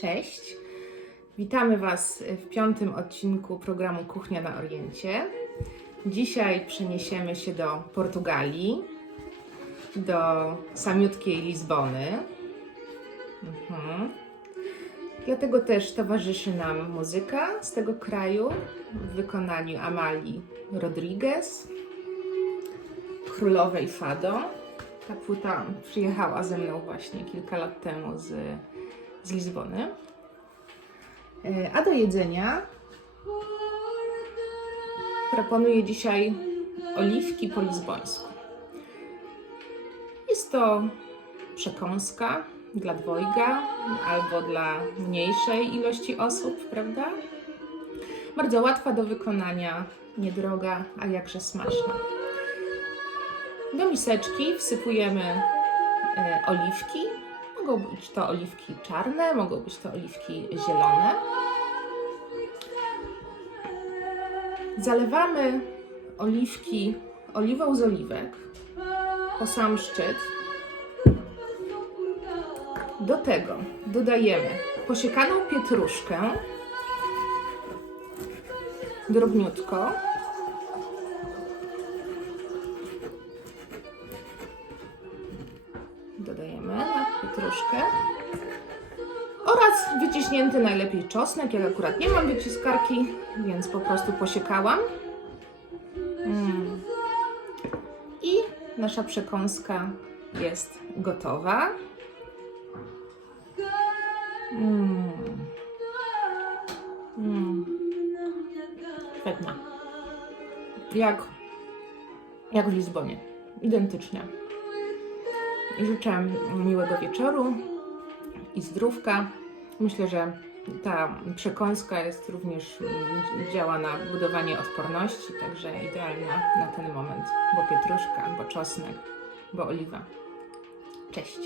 Cześć. Witamy Was w piątym odcinku programu Kuchnia na Oriencie. Dzisiaj przeniesiemy się do Portugalii, do samiutkiej Lizbony. Mhm. Dlatego też towarzyszy nam muzyka z tego kraju w wykonaniu Amalii Rodriguez, królowej Fado. Ta płyta przyjechała ze mną właśnie kilka lat temu z, z Lizbony. E, A do jedzenia proponuję dzisiaj oliwki po lizbońsku. Jest to przekąska dla dwojga albo dla mniejszej ilości osób, prawda? Bardzo łatwa do wykonania, niedroga, a jakże smaczna. Do miseczki wsypujemy e, oliwki. Mogą być to oliwki czarne, mogą być to oliwki zielone. Zalewamy oliwki oliwą z oliwek po sam szczyt. Do tego dodajemy posiekaną pietruszkę drobniutko. Dodajemy na pietruszkę. Oraz wyciśnięty najlepiej czosnek. Ja akurat nie mam wyciskarki, więc po prostu posiekałam. Mm. I nasza przekąska jest gotowa. Mm. Mm. Świetna. Jak, jak w Lizbonie. Identycznie. Życzę miłego wieczoru i zdrówka. Myślę, że ta przekąska jest również działa na budowanie odporności, także idealna na ten moment, bo pietruszka, bo czosnek, bo oliwa. Cześć.